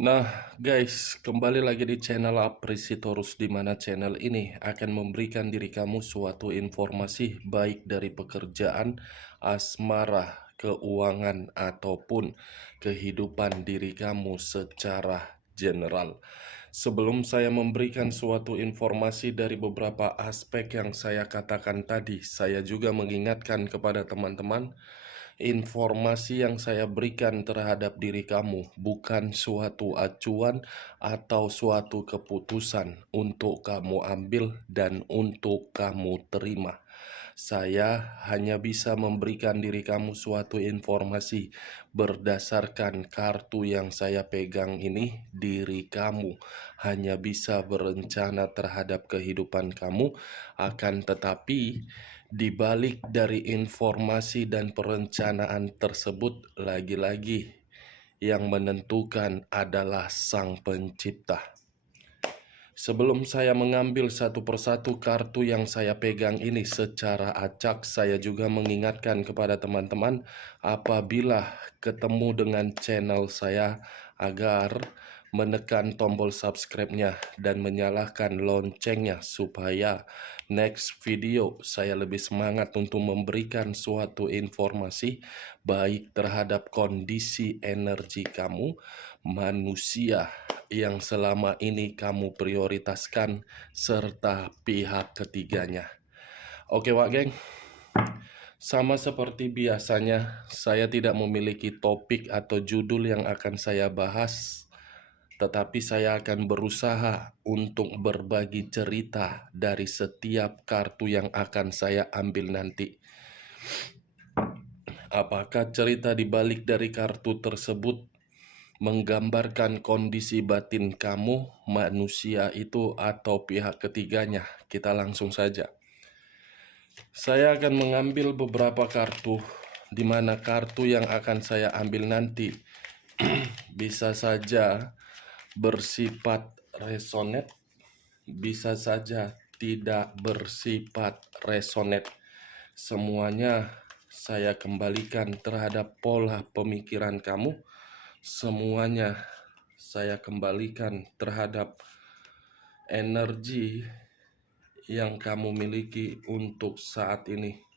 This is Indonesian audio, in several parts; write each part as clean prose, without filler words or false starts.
Nah, guys, kembali lagi di channel Apresitorus, di mana channel ini akan memberikan diri kamu suatu informasi baik dari pekerjaan, asmara, keuangan, ataupun kehidupan diri kamu secara general. Sebelum saya memberikan suatu informasi dari beberapa aspek yang saya katakan tadi, saya juga mengingatkan kepada teman-teman, informasi yang saya berikan terhadap diri kamu bukan suatu acuan atau suatu keputusan untuk kamu ambil dan untuk kamu terima. Saya hanya bisa memberikan diri kamu suatu informasi berdasarkan kartu yang saya pegang ini. Diri kamu hanya bisa berencana terhadap kehidupan kamu, akan tetapi di balik dari informasi dan perencanaan tersebut, lagi-lagi yang menentukan adalah Sang Pencipta. Sebelum saya mengambil satu persatu kartu yang saya pegang ini secara acak, saya juga mengingatkan kepada teman-teman apabila ketemu dengan channel saya agar menekan tombol subscribe-nya dan menyalakan loncengnya supaya next video saya lebih semangat untuk memberikan suatu informasi baik terhadap kondisi energi kamu, manusia yang selama ini kamu prioritaskan, serta pihak ketiganya. Oke Wak Geng, sama seperti biasanya, saya tidak memiliki topik atau judul yang akan saya bahas, tetapi saya akan berusaha untuk berbagi cerita dari setiap kartu yang akan saya ambil nanti. Apakah cerita di balik dari kartu tersebut menggambarkan kondisi batin kamu, manusia itu, atau pihak ketiganya? Kita langsung saja. Saya akan mengambil beberapa kartu, di mana kartu yang akan saya ambil nanti bisa saja bersifat resonate, bisa saja tidak bersifat resonate. Semuanya saya kembalikan terhadap pola pemikiran kamu. Semuanya saya kembalikan terhadap energi yang kamu miliki untuk saat ini.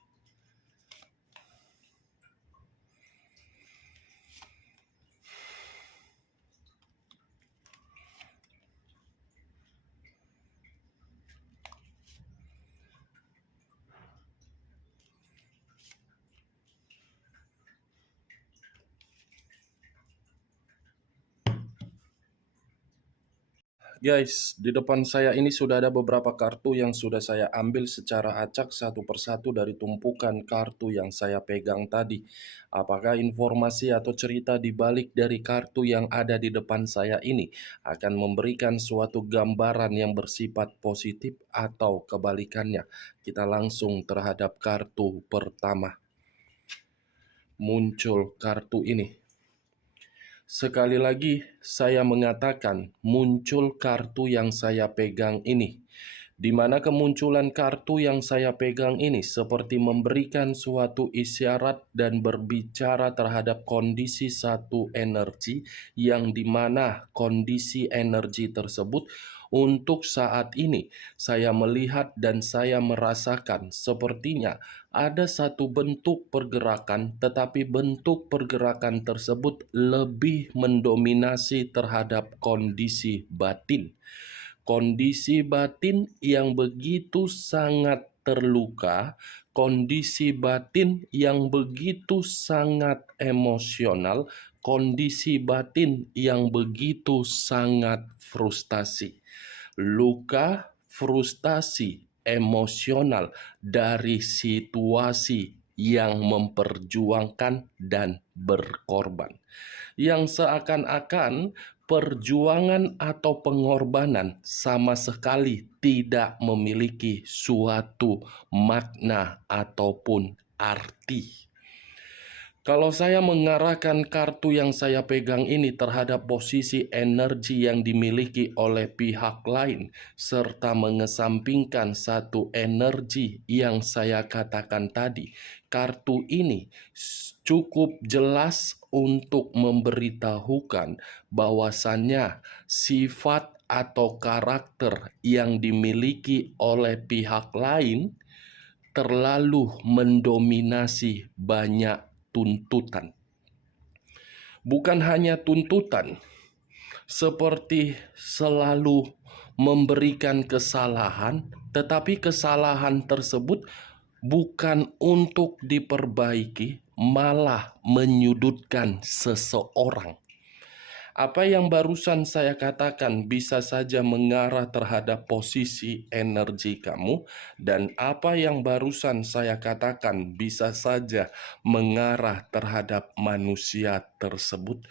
Guys, di depan saya ini sudah ada beberapa kartu yang sudah saya ambil secara acak satu persatu dari tumpukan kartu yang saya pegang tadi. Apakah informasi atau cerita di balik dari kartu yang ada di depan saya ini akan memberikan suatu gambaran yang bersifat positif atau kebalikannya? Kita langsung terhadap kartu pertama. Muncul kartu ini. Sekali lagi, saya mengatakan muncul kartu yang saya pegang ini, di mana kemunculan kartu yang saya pegang ini seperti memberikan suatu isyarat dan berbicara terhadap kondisi satu energi, yang dimana kondisi energi tersebut untuk saat ini saya melihat dan saya merasakan sepertinya ada satu bentuk pergerakan, tetapi bentuk pergerakan tersebut lebih mendominasi terhadap kondisi batin. Kondisi batin yang begitu sangat terluka, kondisi batin yang begitu sangat emosional, kondisi batin yang begitu sangat frustasi. Luka, frustasi, emosional dari situasi yang memperjuangkan dan berkorban, yang seakan-akan perjuangan atau pengorbanan sama sekali tidak memiliki suatu makna ataupun arti. Kalau saya mengarahkan kartu yang saya pegang ini terhadap posisi energi yang dimiliki oleh pihak lain, serta mengesampingkan satu energi yang saya katakan tadi, kartu ini cukup jelas untuk memberitahukan bahwasannya sifat atau karakter yang dimiliki oleh pihak lain terlalu mendominasi banyak tuntutan. Bukan hanya tuntutan, seperti selalu memberikan kesalahan, tetapi kesalahan tersebut bukan untuk diperbaiki, malah menyudutkan seseorang. Apa yang barusan saya katakan bisa saja mengarah terhadap posisi energi kamu, dan apa yang barusan saya katakan bisa saja mengarah terhadap manusia tersebut.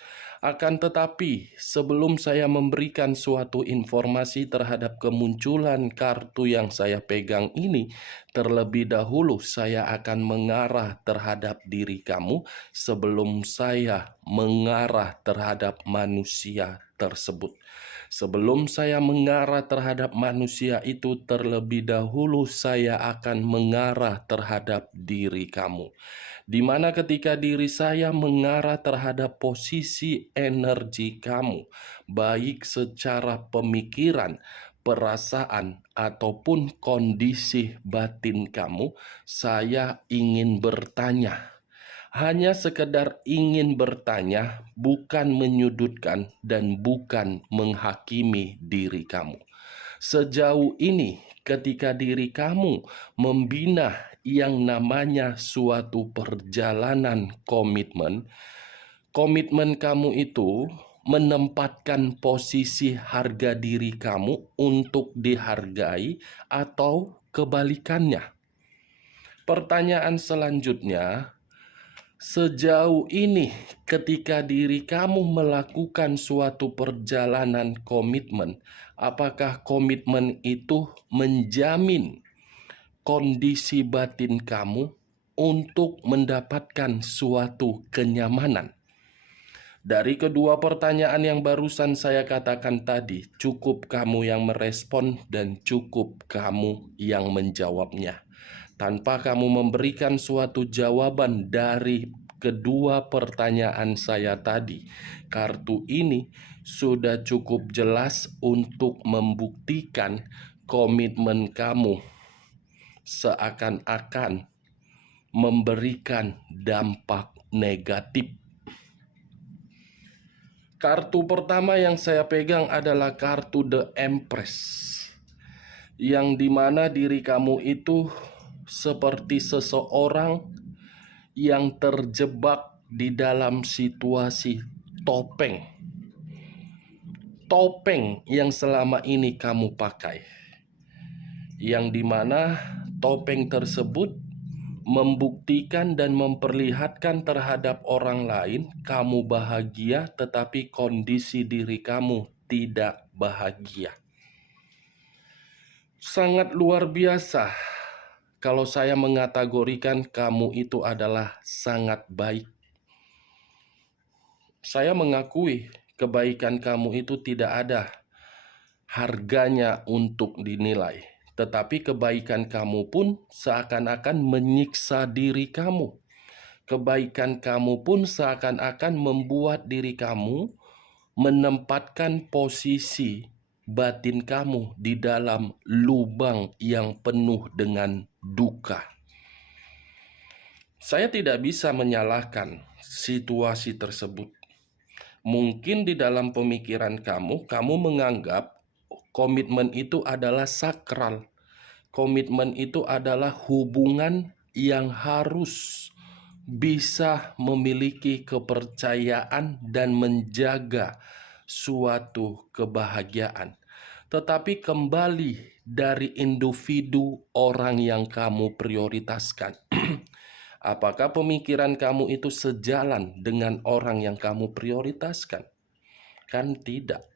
Akan tetapi, sebelum saya memberikan suatu informasi terhadap kemunculan kartu yang saya pegang ini, terlebih dahulu saya akan mengarah terhadap diri kamu sebelum saya mengarah terhadap manusia tersebut. Sebelum saya mengarah terhadap manusia itu, terlebih dahulu saya akan mengarah terhadap diri kamu. Di mana ketika diri saya mengarah terhadap posisi energi kamu, baik secara pemikiran, perasaan, ataupun kondisi batin kamu, saya ingin bertanya. Hanya sekedar ingin bertanya, bukan menyudutkan dan bukan menghakimi diri kamu. Sejauh ini, ketika diri kamu membina yang namanya suatu perjalanan komitmen, komitmen kamu itu menempatkan posisi harga diri kamu untuk dihargai atau kebalikannya. Pertanyaan selanjutnya, sejauh ini ketika diri kamu melakukan suatu perjalanan komitmen, apakah komitmen itu menjamin kondisi batin kamu untuk mendapatkan suatu kenyamanan? Dari kedua pertanyaan yang barusan saya katakan tadi, cukup kamu yang merespon dan cukup kamu yang menjawabnya. Tanpa kamu memberikan suatu jawaban dari kedua pertanyaan saya tadi, kartu ini sudah cukup jelas untuk membuktikan komitmen kamu seakan-akan memberikan dampak negatif. Kartu pertama yang saya pegang adalah kartu The Empress, yang dimana diri kamu itu seperti seseorang yang terjebak di dalam situasi topeng. Topeng yang selama ini kamu pakai, yang dimana topeng tersebut membuktikan dan memperlihatkan terhadap orang lain kamu bahagia, tetapi kondisi diri kamu tidak bahagia. Sangat luar biasa kalau saya mengategorikan kamu itu adalah sangat baik. Saya mengakui kebaikan kamu itu tidak ada harganya untuk dinilai. Tetapi kebaikan kamu pun seakan-akan menyiksa diri kamu. Kebaikan kamu pun seakan-akan membuat diri kamu menempatkan posisi batin kamu di dalam lubang yang penuh dengan duka. Saya tidak bisa menyalahkan situasi tersebut. Mungkin di dalam pemikiran kamu menganggap komitmen itu adalah sakral. Komitmen itu adalah hubungan yang harus bisa memiliki kepercayaan dan menjaga suatu kebahagiaan. Tetapi kembali dari individu orang yang kamu prioritaskan. Apakah pemikiran kamu itu sejalan dengan orang yang kamu prioritaskan? Kan tidak.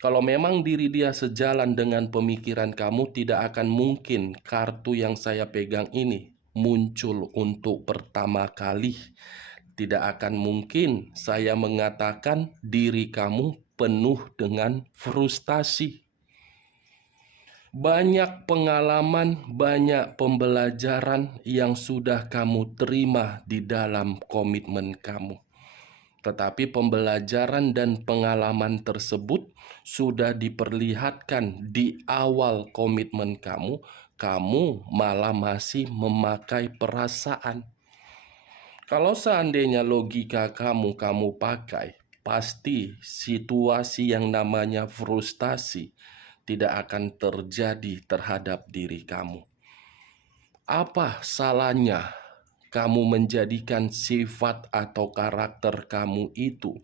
Kalau memang diri dia sejalan dengan pemikiran kamu, tidak akan mungkin kartu yang saya pegang ini muncul untuk pertama kali. Tidak akan mungkin saya mengatakan diri kamu penuh dengan frustasi. Banyak pengalaman, banyak pembelajaran yang sudah kamu terima di dalam komitmen kamu. Tetapi pembelajaran dan pengalaman tersebut sudah diperlihatkan di awal komitmen kamu, kamu malah masih memakai perasaan. Kalau seandainya logika kamu pakai, pasti situasi yang namanya frustasi tidak akan terjadi terhadap diri kamu. Apa salahnya kamu menjadikan sifat atau karakter kamu itu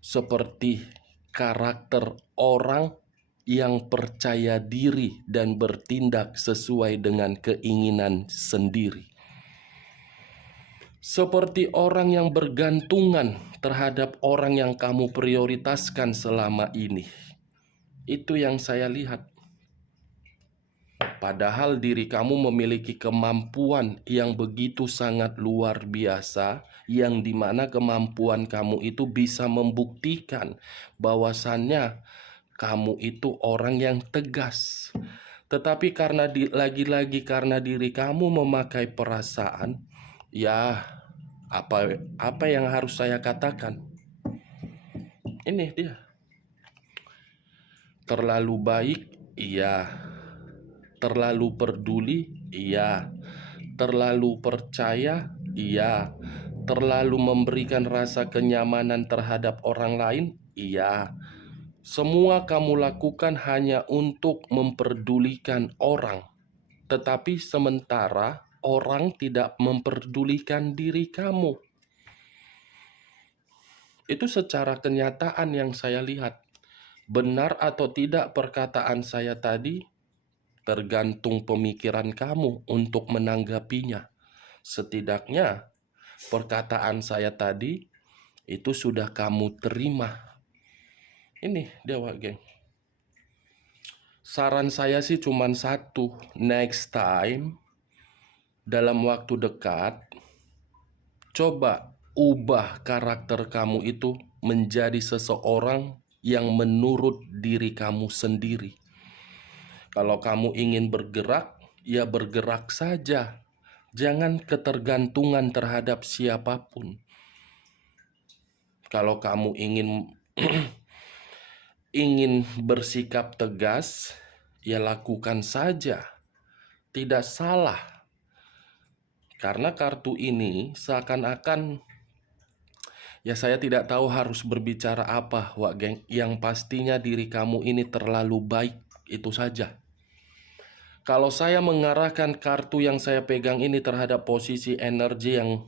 seperti karakter orang yang percaya diri dan bertindak sesuai dengan keinginan sendiri? Seperti orang yang bergantungan terhadap orang yang kamu prioritaskan selama ini. Itu yang saya lihat. Padahal diri kamu memiliki kemampuan yang begitu sangat luar biasa, yang dimana kemampuan kamu itu bisa membuktikan bahwasannya kamu itu orang yang tegas. Tetapi karena lagi-lagi karena diri kamu memakai perasaan, ya apa yang harus saya katakan? Ini dia. Terlalu baik, iya. Terlalu peduli, iya. Terlalu percaya, iya. Terlalu memberikan rasa kenyamanan terhadap orang lain, iya. Semua kamu lakukan hanya untuk memperdulikan orang. Tetapi sementara orang tidak memperdulikan diri kamu. Itu secara kenyataan yang saya lihat. Benar atau tidak perkataan saya tadi, tergantung pemikiran kamu untuk menanggapinya. Setidaknya perkataan saya tadi itu sudah kamu terima. Ini Dewa geng. Saran saya sih cuma satu. Next time, dalam waktu dekat, coba ubah karakter kamu itu menjadi seseorang yang menurut diri kamu sendiri. Kalau kamu ingin bergerak, ya bergerak saja. Jangan ketergantungan terhadap siapapun. Kalau kamu ingin bersikap tegas, ya lakukan saja. Tidak salah. Karena kartu ini seakan-akan, ya saya tidak tahu harus berbicara apa, Wak Geng. Yang pastinya diri kamu ini terlalu baik, itu saja. Kalau saya mengarahkan kartu yang saya pegang ini terhadap posisi energi yang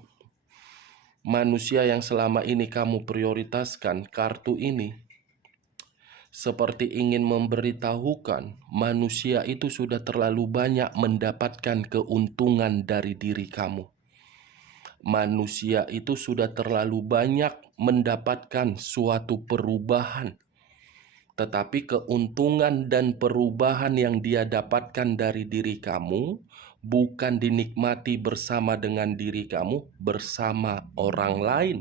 manusia yang selama ini kamu prioritaskan, kartu ini seperti ingin memberitahukan manusia itu sudah terlalu banyak mendapatkan keuntungan dari diri kamu. Manusia itu sudah terlalu banyak mendapatkan suatu perubahan. Tetapi keuntungan dan perubahan yang dia dapatkan dari diri kamu bukan dinikmati bersama dengan diri kamu, bersama orang lain.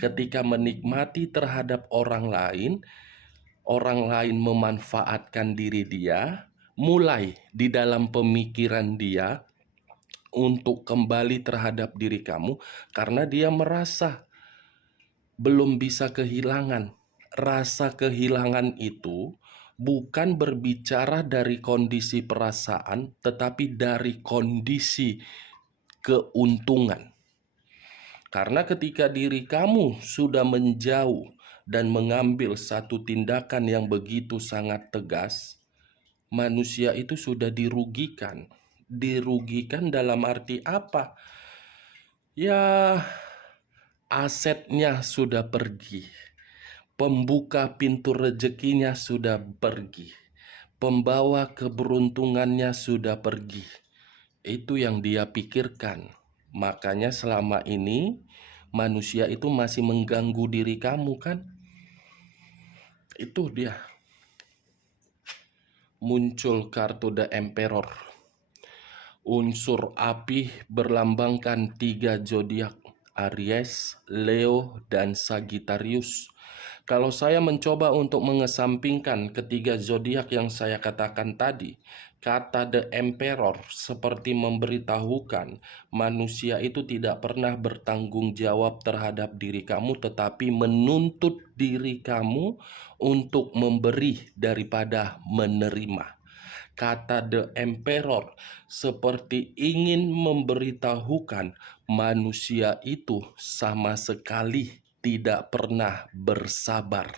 Ketika menikmati terhadap orang lain memanfaatkan diri dia, mulai di dalam pemikiran dia untuk kembali terhadap diri kamu karena dia merasa belum bisa kehilangan. Rasa kehilangan itu bukan berbicara dari kondisi perasaan, tetapi dari kondisi keuntungan. Karena ketika diri kamu sudah menjauh dan mengambil satu tindakan yang begitu sangat tegas, manusia itu sudah dirugikan. Dirugikan dalam arti apa? Ya, asetnya sudah pergi. Pembuka pintu rezekinya sudah pergi. Pembawa keberuntungannya sudah pergi. Itu yang dia pikirkan. Makanya selama ini manusia itu masih mengganggu diri kamu kan? Itu dia. Muncul kartu The Emperor. Unsur api berlambangkan 3 zodiak, Aries, Leo, dan Sagittarius. Kalau saya mencoba untuk mengesampingkan ketiga zodiak yang saya katakan tadi, Kata The Emperor seperti memberitahukan manusia itu tidak pernah bertanggung jawab terhadap diri kamu, tetapi menuntut diri kamu untuk memberi daripada menerima. Kata The Emperor seperti ingin memberitahukan manusia itu sama sekali tidak pernah bersabar.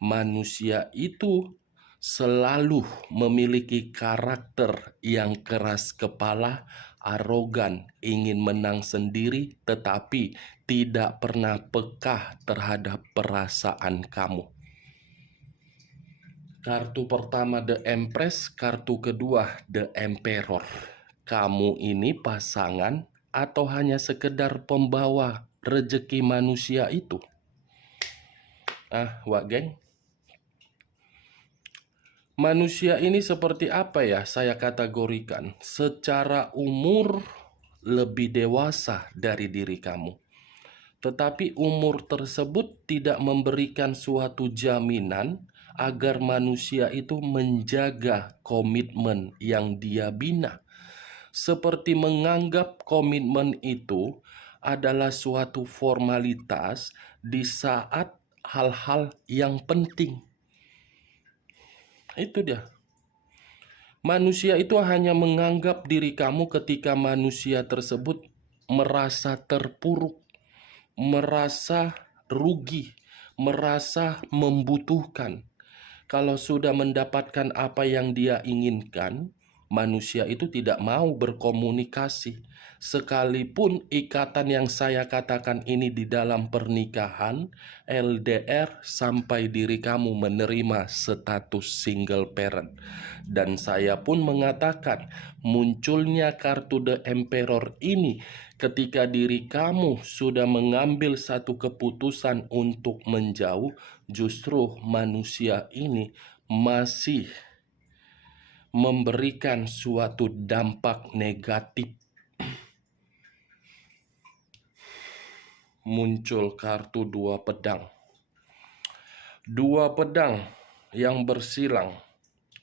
Manusia itu selalu memiliki karakter yang keras kepala, arogan, ingin menang sendiri, tetapi tidak pernah peka terhadap perasaan kamu. Kartu pertama The Empress, kartu kedua The Emperor. Kamu ini pasangan atau hanya sekedar pembawa rezeki manusia itu? Wak geng. Manusia ini seperti apa ya saya kategorikan? Secara umur lebih dewasa dari diri kamu. Tetapi umur tersebut tidak memberikan suatu jaminan agar manusia itu menjaga komitmen yang dia bina. Seperti menganggap komitmen itu adalah suatu formalitas di saat hal-hal yang penting. Itu dia. Manusia itu hanya menganggap diri kamu ketika manusia tersebut merasa terpuruk, merasa rugi, merasa membutuhkan. Kalau sudah mendapatkan apa yang dia inginkan, manusia itu tidak mau berkomunikasi. Sekalipun ikatan yang saya katakan ini di dalam pernikahan, LDR, sampai diri kamu menerima status single parent. Dan saya pun mengatakan munculnya kartu The Emperor ini ketika diri kamu sudah mengambil satu keputusan untuk menjauh, justru manusia ini masih memberikan suatu dampak negatif. Muncul kartu dua pedang. Dua pedang yang bersilang.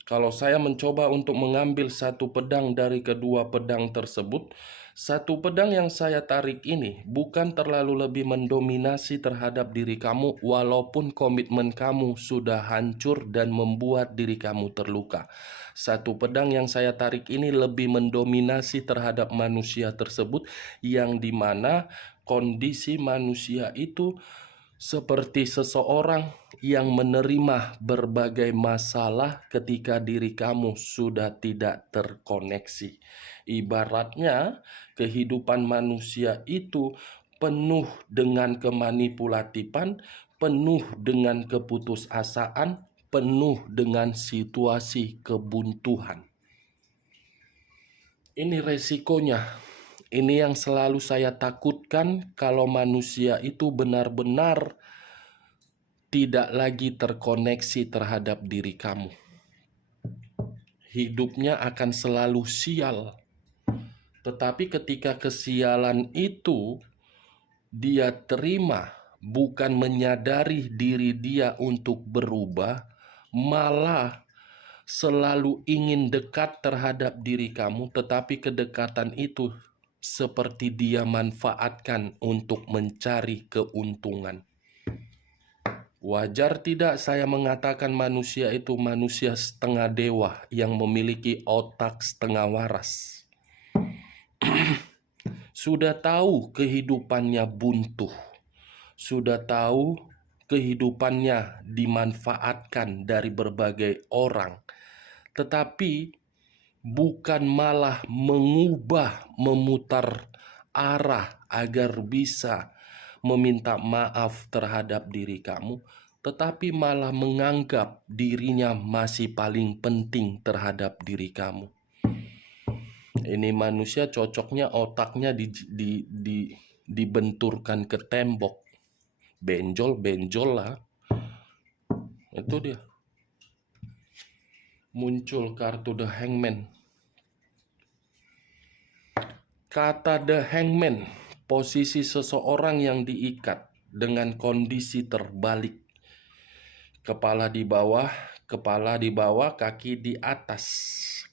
Kalau saya mencoba untuk mengambil satu pedang dari kedua pedang tersebut, satu pedang yang saya tarik ini bukan terlalu lebih mendominasi terhadap diri kamu, walaupun komitmen kamu sudah hancur dan membuat diri kamu terluka. Satu pedang yang saya tarik ini lebih mendominasi terhadap manusia tersebut, yang dimana kondisi manusia itu seperti seseorang yang menerima berbagai masalah ketika diri kamu sudah tidak terkoneksi. Ibaratnya kehidupan manusia itu penuh dengan kemanipulatifan, penuh dengan keputusasaan, penuh dengan situasi kebuntuan. Ini resikonya. Ini yang selalu saya takutkan kalau manusia itu benar-benar tidak lagi terkoneksi terhadap diri kamu. Hidupnya akan selalu sial. Tetapi ketika kesialan itu dia terima, bukan menyadari diri dia untuk berubah, malah selalu ingin dekat terhadap diri kamu, tetapi kedekatan itu seperti dia manfaatkan untuk mencari keuntungan. Wajar tidak saya mengatakan manusia itu manusia setengah dewa yang memiliki otak setengah waras. Sudah tahu kehidupannya buntu, sudah tahu kehidupannya dimanfaatkan dari berbagai orang, tetapi bukan malah mengubah, memutar arah agar bisa meminta maaf terhadap diri kamu, tetapi malah menganggap dirinya masih paling penting terhadap diri kamu. Ini manusia cocoknya otaknya dibenturkan ke tembok, benjol lah. Itu dia. Muncul kartu The Hangman. Kata The Hangman, posisi seseorang yang diikat dengan kondisi terbalik. Kepala di bawah, kepala di bawah, kaki di atas.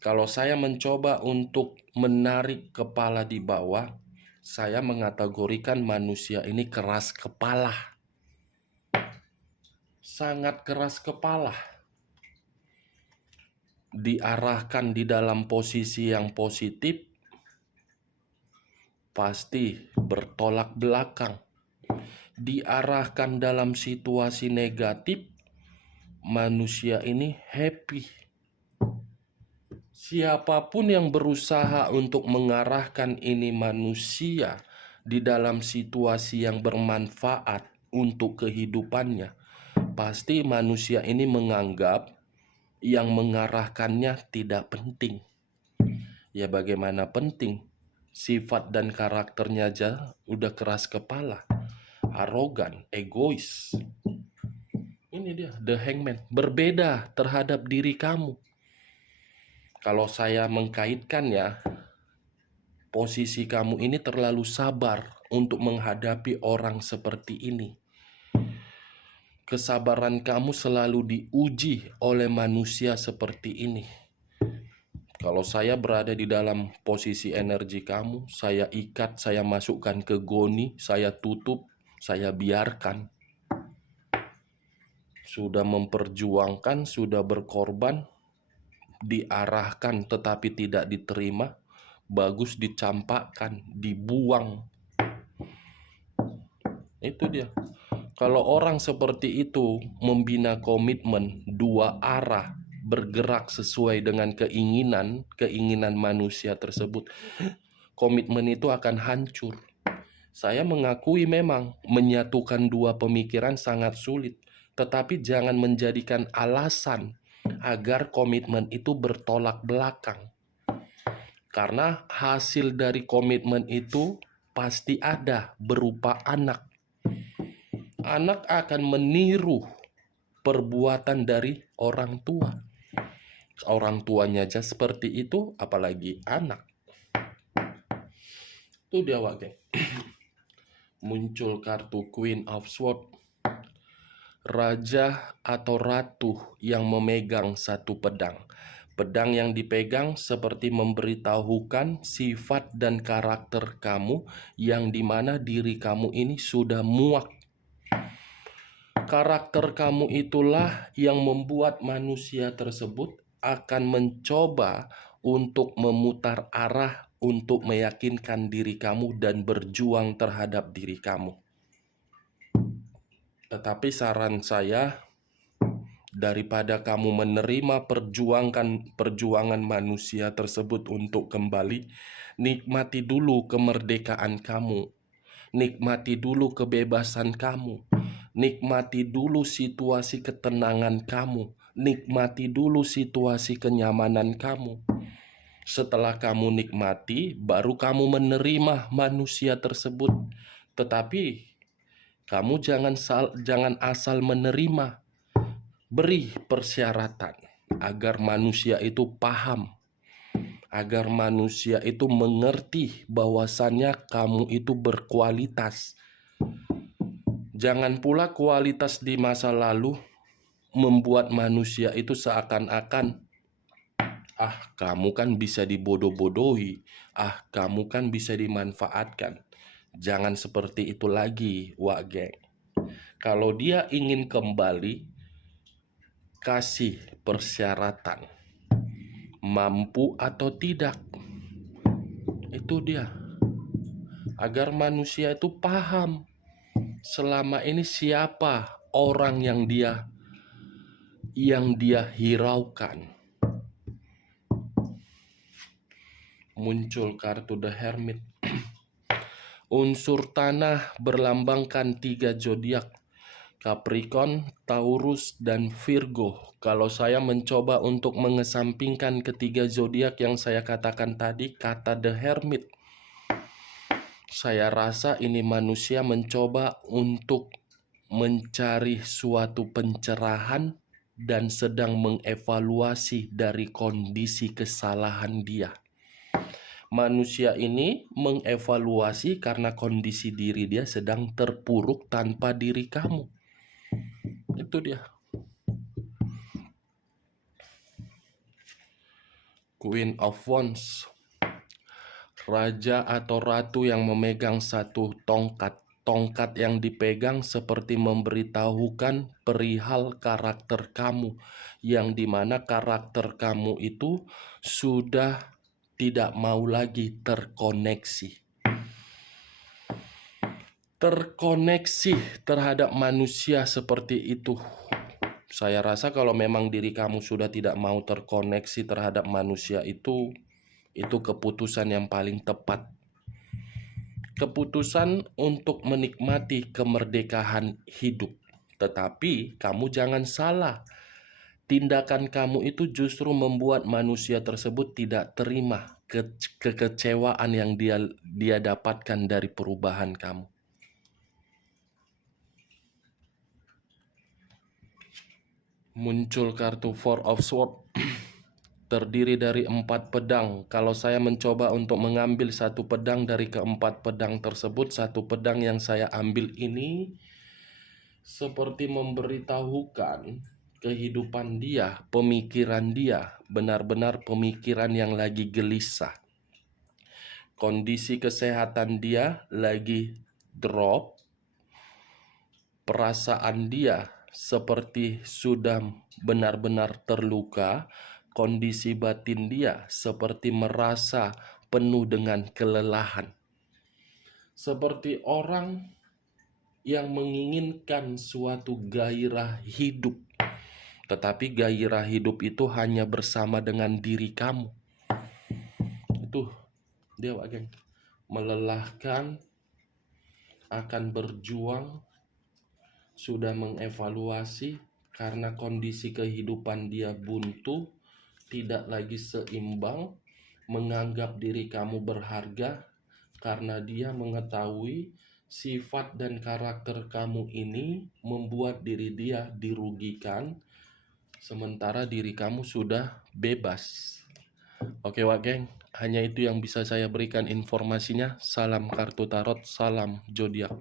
Kalau saya mencoba untuk menarik kepala di bawah, saya mengategorikan manusia ini keras kepala. Sangat keras kepala. Diarahkan di dalam posisi yang positif, pasti bertolak belakang. Diarahkan dalam situasi negatif, manusia ini happy. Siapapun yang berusaha untuk mengarahkan ini manusia di dalam situasi yang bermanfaat untuk kehidupannya, pasti manusia ini menganggap yang mengarahkannya tidak penting. Ya bagaimana penting? Sifat dan karakternya aja udah keras kepala, arogan, egois. Ini dia, The Hangman. Berbeda terhadap diri kamu. Kalau saya mengkaitkan ya, posisi kamu ini terlalu sabar untuk menghadapi orang seperti ini. Kesabaran kamu selalu diuji oleh manusia seperti ini. Kalau saya berada di dalam posisi energi kamu, saya ikat, saya masukkan ke goni, saya tutup, saya biarkan. Sudah memperjuangkan, sudah berkorban, diarahkan tetapi tidak diterima, bagus dicampakkan, dibuang. Itu dia. Kalau orang seperti itu membina komitmen dua arah, bergerak sesuai dengan keinginan manusia tersebut, komitmen itu akan hancur. Saya mengakui memang menyatukan dua pemikiran sangat sulit, tetapi jangan menjadikan alasan agar komitmen itu bertolak belakang. Karena hasil dari komitmen itu pasti ada berupa anak. Anak akan meniru perbuatan dari orang tua. Orang tuanya aja seperti itu, apalagi anak. Itu dia geng. Muncul kartu Queen of Swords. Raja atau ratu yang memegang satu pedang. Pedang yang dipegang seperti memberitahukan sifat dan karakter kamu yang dimana diri kamu ini sudah muak. Karakter kamu itulah yang membuat manusia tersebut akan mencoba untuk memutar arah untuk meyakinkan diri kamu dan berjuang terhadap diri kamu. Tetapi saran saya, daripada kamu menerima perjuangan manusia tersebut untuk kembali, nikmati dulu kemerdekaan kamu. Nikmati dulu kebebasan kamu. Nikmati dulu situasi ketenangan kamu. Nikmati dulu situasi kenyamanan kamu. Setelah kamu nikmati, baru kamu menerima manusia tersebut. Tetapi kamu jangan asal menerima. Beri persyaratan agar manusia itu paham, agar manusia itu mengerti bahwasannya kamu itu berkualitas. Jangan pula kualitas di masa lalu membuat manusia itu seakan-akan, kamu kan bisa dibodoh-bodohi, kamu kan bisa dimanfaatkan. Jangan seperti itu lagi, wak geng. Kalau dia ingin kembali, kasih persyaratan, mampu atau tidak. Itu dia, agar manusia itu paham selama ini siapa orang yang dia hiraukan. Muncul kartu The Hermit. Unsur tanah berlambangkan 3 zodiak, Capricorn, Taurus, dan Virgo. Kalau saya mencoba untuk mengesampingkan ketiga zodiak yang saya katakan tadi, kata The Hermit, saya rasa ini manusia mencoba untuk mencari suatu pencerahan dan sedang mengevaluasi dari kondisi kesalahan dia. Manusia ini mengevaluasi karena kondisi diri dia sedang terpuruk tanpa diri kamu. Itu dia. Queen of Wands, raja atau ratu yang memegang satu tongkat. Tongkat yang dipegang seperti memberitahukan perihal karakter kamu, yang dimana karakter kamu itu sudah tidak mau lagi terkoneksi terhadap manusia seperti itu. Saya rasa kalau memang diri kamu sudah tidak mau terkoneksi terhadap manusia itu keputusan yang paling tepat. Keputusan untuk menikmati kemerdekaan hidup. Tetapi kamu jangan salah. Tindakan kamu itu justru membuat manusia tersebut tidak terima kekecewaan yang dia dapatkan dari perubahan kamu. Muncul kartu Four of Swords. Terdiri dari 4 pedang. Kalau saya mencoba untuk mengambil satu pedang dari keempat pedang tersebut, satu pedang yang saya ambil ini seperti memberitahukan kehidupan dia, pemikiran dia, benar-benar pemikiran yang lagi gelisah. Kondisi kesehatan dia lagi drop, perasaan dia seperti sudah benar-benar terluka. Kondisi batin dia seperti merasa penuh dengan kelelahan. Seperti orang yang menginginkan suatu gairah hidup. Tetapi gairah hidup itu hanya bersama dengan diri kamu. Itu dia, geng. Melelahkan, akan berjuang, sudah mengevaluasi karena kondisi kehidupan dia buntu, tidak lagi seimbang, menganggap diri kamu berharga karena dia mengetahui sifat dan karakter kamu ini membuat diri dia dirugikan, sementara diri kamu sudah bebas. Oke Wak Geng, hanya itu yang bisa saya berikan informasinya. Salam kartu tarot, salam zodiak.